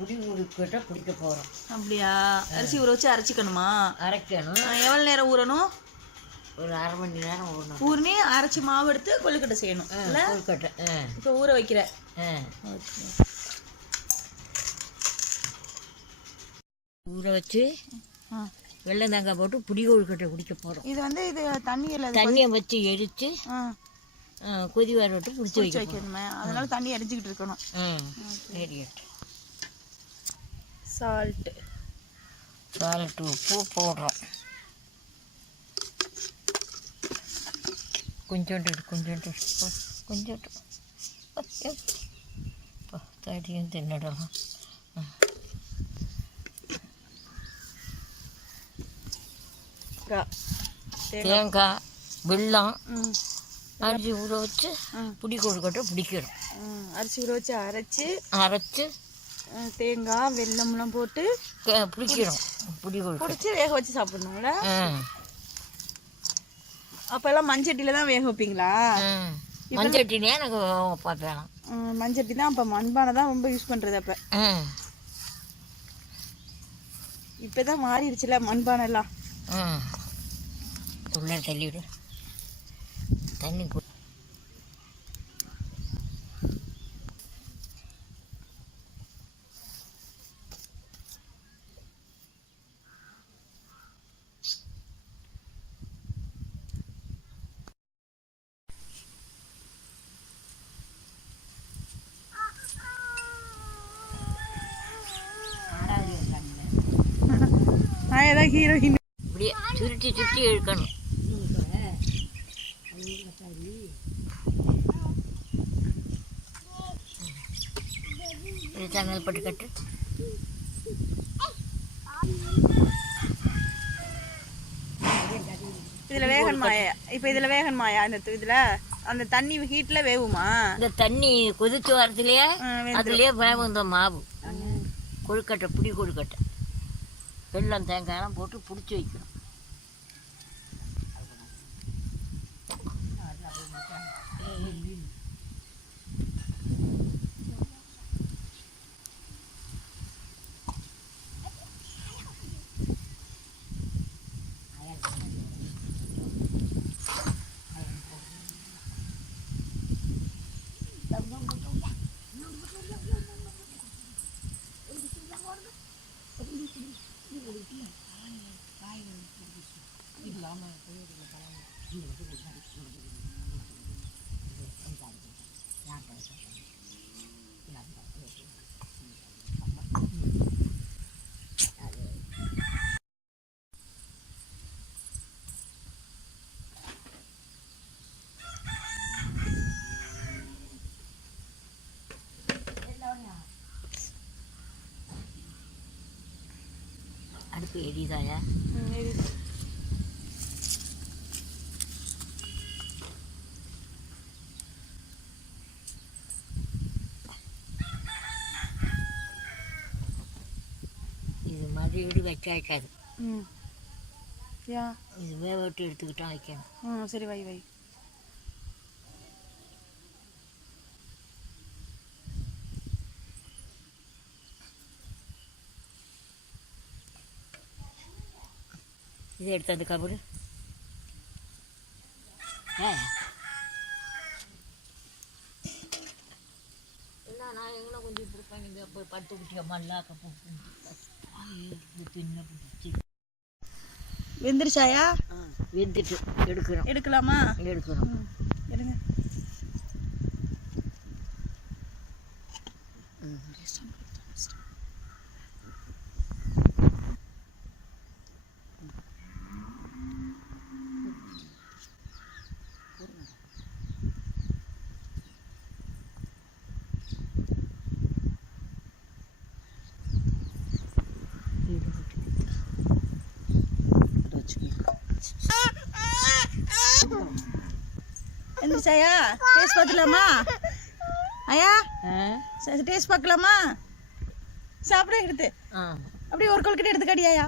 புடி ஊறிக்கிட்ட பிடிக்க போகிறோம். அப்படியா? அரிசி ஊற வச்சு அரைச்சிக்கணுமா? அரைக்கணும். எவ்வளோ நேரம் ஊறணும்? ஒரு அரை மணி நேரம் ஊறணும். ஊறினி அரைச்சி மாவு எடுத்து கொழுக்கட்டை செய்யணும். இல்லை கொழுக்கட்டை இப்போ ஊற வைக்கிற. ஊற வச்சு வெள்ளை தேங்காய் போட்டு புடி கொழுக்கட்டை குடிக்க போகிறோம். இது வந்து இது தண்ணியை வச்சு எரித்து கொதி வர விட்டு பிடிச்சி வைக்கணுமே, அதனால தண்ணி எரிஞ்சிக்கிட்டு இருக்கணும். எரியட்டு. சால்ட்டு உப்பு போடுறோம். கொஞ்சோண்டு தடியும் தின்னிடலாம். தேங்காய், வெல்லம், அரிசி ஊற வச்சு புடி கொழுக்கட்டை பிடிக்கிறோம். அரிசி ஊற வச்சு அரைச்சி தேங்காய் வெல்லம்லாம் போட்டு பிடிக்கிறோம். புடி கொழுக்கட்டை வேக வச்சு சாப்பிடணுங்களா? அப்போல்லாம் மண்சட்டியில் தான் வேக வைப்பீங்களா? மண்சட்டினே எனக்கு பார்க்கலாம். மண்சட்டி தான் அப்போ மண்பானை தான் ரொம்ப யூஸ் பண்ணுறது. அப்போ இப்போ தான் மாறிடுச்சுல மண்பானைலாம். உள்ளே தள்ளிவிடு. தண்ணி ஹீரோயின் இப்படியே சுருட்டி இழுக்கணும். தண்ணல் பட்டு கட்டு. இதில் வேகணுமாயா? இப்போ இதில் வேகணுமாயா? இதில் அந்த தண்ணி ஹீட்டில் வேகுமா? இந்த தண்ணி கொதிச்சு வரதுலையே அதுலேயே வேகும் இந்த மாவு. கொழுக்கட்டை புடி கொழுக்கட்டை வெல்லம் தேங்காயெல்லாம் போட்டு பிடிச்சி வைக்கணும். அடுப்பு எரியுதாயா? இது மறுபடி வச்சா வைக்காது. இது வேக விட்டு எடுத்துக்கிட்டா வைக்கணும். சரி வை. இதை எடுத்து அந்த கபடு என்ன நான் எங்கே கொஞ்சம் கொடுப்பேன். நீங்கள் போய் படுத்துக்கிட்டிய மல்லாக்க வெந்துருச்சாயா? வெந்துட்டு எடுக்கலாமா? எடுக்கிறோம். எடுங்க. வந்துருச்சாயா டேஸ்ட் பார்த்துலாமா ஐயா டேஸ்ட் பார்க்கலாமா சாப்பிட எடுத்து அப்படியே ஒரு கொழுக்கட்டை எடுத்துக்காடியாயா